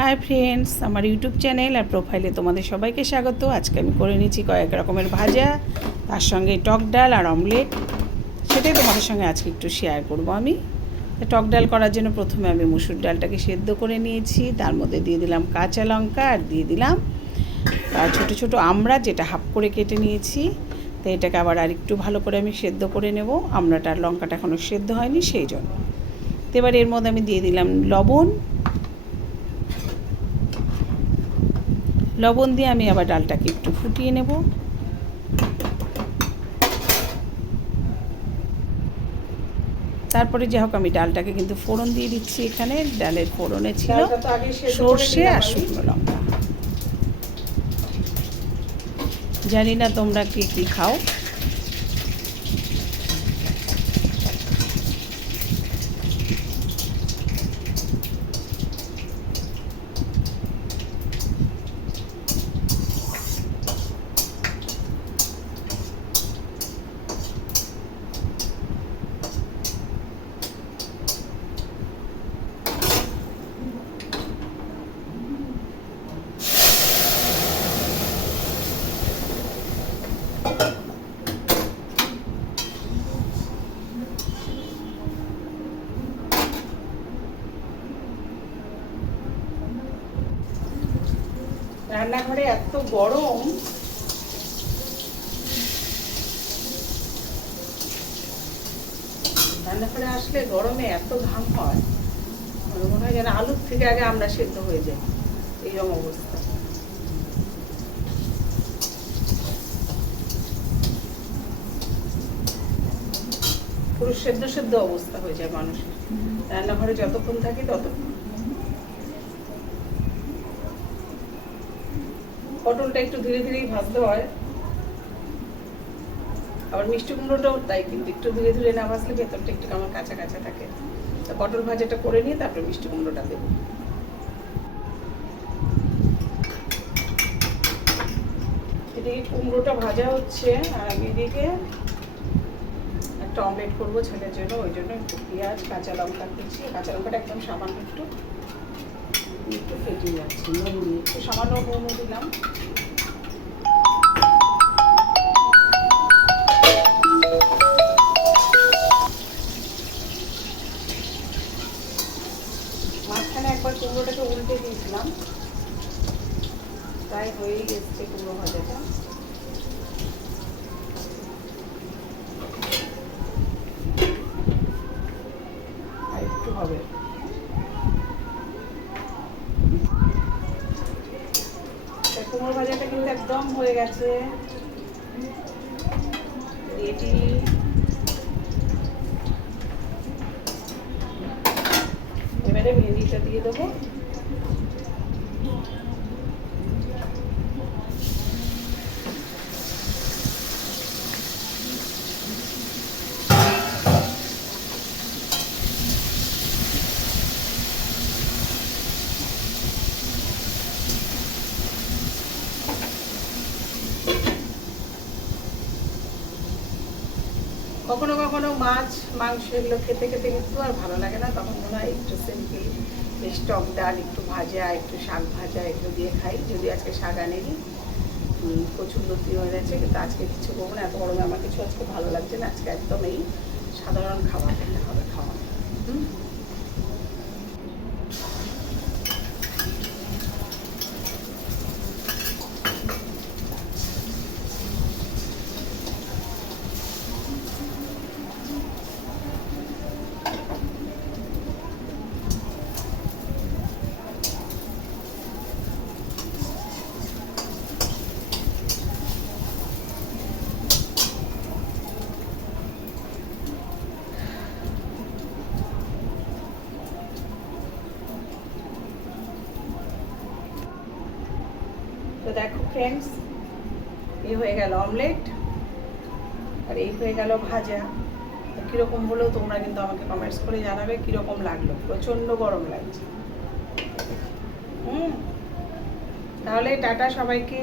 Hi friends, আমার YouTube channel আর প্রোফাইলে তোমাদের সবাইকে স্বাগত। আজকে আমি করে নিয়েছি কয়েক রকমের ভাজা, তার সঙ্গে টক ডাল আর অমলেট। সেটাই তোমাদের সঙ্গে আজকে একটু শেয়ার করব। আমি টক ডাল করার জন্য প্রথমে আমি মুসুর ডালটাকে সেদ্ধ করে নিয়েছি, তার মধ্যে দিয়ে দিলাম কাঁচা লঙ্কা আর দিয়ে দিলাম ছোটো ছোটো আমড়া, যেটা হাফ করে কেটে নিয়েছি। তো এটাকে আবার আর একটু ভালো করে আমি সেদ্ধ করে নেব। আমড়াটা আর লঙ্কাটা এখনও সেদ্ধ হয়নি, সেই জন্য। তো এবার এর মধ্যে আমি দিয়ে দিলাম লবণ দিয়ে আমি আবার ডালটাকে একটু ফুটিয়ে নেব। তারপরে যাই হোক, আমি ডালটাকে কিন্তু ফোড়ন দিয়ে দিচ্ছি। এখানে ডালের ফোড়নে ছিল সর্ষে আর শুকনো লঙ্কা। জানি না তোমরা কে কী খাও। রান্নাঘরে এত গরম, রান্নাঘরে আসলে গরমে এত ঘাম হয়, মনে হয় যেন আলুর থেকে আগে আমরা সেদ্ধ হয়ে যাই, এইরকম অবস্থা। পুরো সেদ্ধ সেদ্ধ অবস্থা হয়ে যায় মানুষের রান্নাঘরে যতক্ষণ থাকি ততক্ষণ। পটলটা একটু ধীরে ধীরেই ভাজতে হয়, আবার মিষ্টি কুমড়োটাও তাই, কিন্তু একটু ধীরে ধীরে না ভাজলে ভেতরটা একটু আমার কাঁচা কাঁচা থাকে। তো পটল ভাজাটা করে নিয়ে তারপরে মিষ্টি কুমড়োটা দেবো। এদিকে কুমড়োটা ভাজা হচ্ছে আর আমি এদিকে একটা অমলেট করবো ছেলের জন্য। ওই জন্য একটু পেঁয়াজ কাঁচা লঙ্কা দিচ্ছি। কাঁচা লঙ্কাটা একদম সামান্য একটু একটু ফেটে যাচ্ছে, নুন দিয়ে একটু সামান্য নুন দিলাম। মাঝখানে একবার কুমড়োটাকে উল্টে দিয়েছিলাম, প্রায় হয়েই এসছে কুমড়ো ভাজাটা। আর একটু হবে। কুমড়ো ভাজাটা কিন্তু একদম হয়ে গেছে, রেডি। এবারে ভেন্ডিটা দিয়ে দেবো। কখনো কখনো মাছ মাংস এগুলো খেতে খেতে কিন্তু আর ভালো লাগে না, তখন মনে হয় একটু সিম্পল বেশ টক ডাল, একটু ভাজা, একটু শাক ভাজা এগুলো দিয়ে খাই। যদি আজকে শাক আনেনি, প্রচুর লতি হয়ে গেছে, কিন্তু আজকে কিছু করবো না। এত গরমে আমার কিছু আজকে ভালো লাগছে না। আজকে একদম এই সাধারণ খাবার খেতে হবে, খাওয়া। তো দেখো ফ্রেন্ডস, এই হয়ে গেল অমলেট আর এই হয়ে গেল ভাজা। কীরকম হলো তোমরা কিন্তু আমাকে কমেন্টস করে জানাবে কীরকম লাগলো। প্রচণ্ড গরম লাগছে। তাহলে টাটা সবাইকে।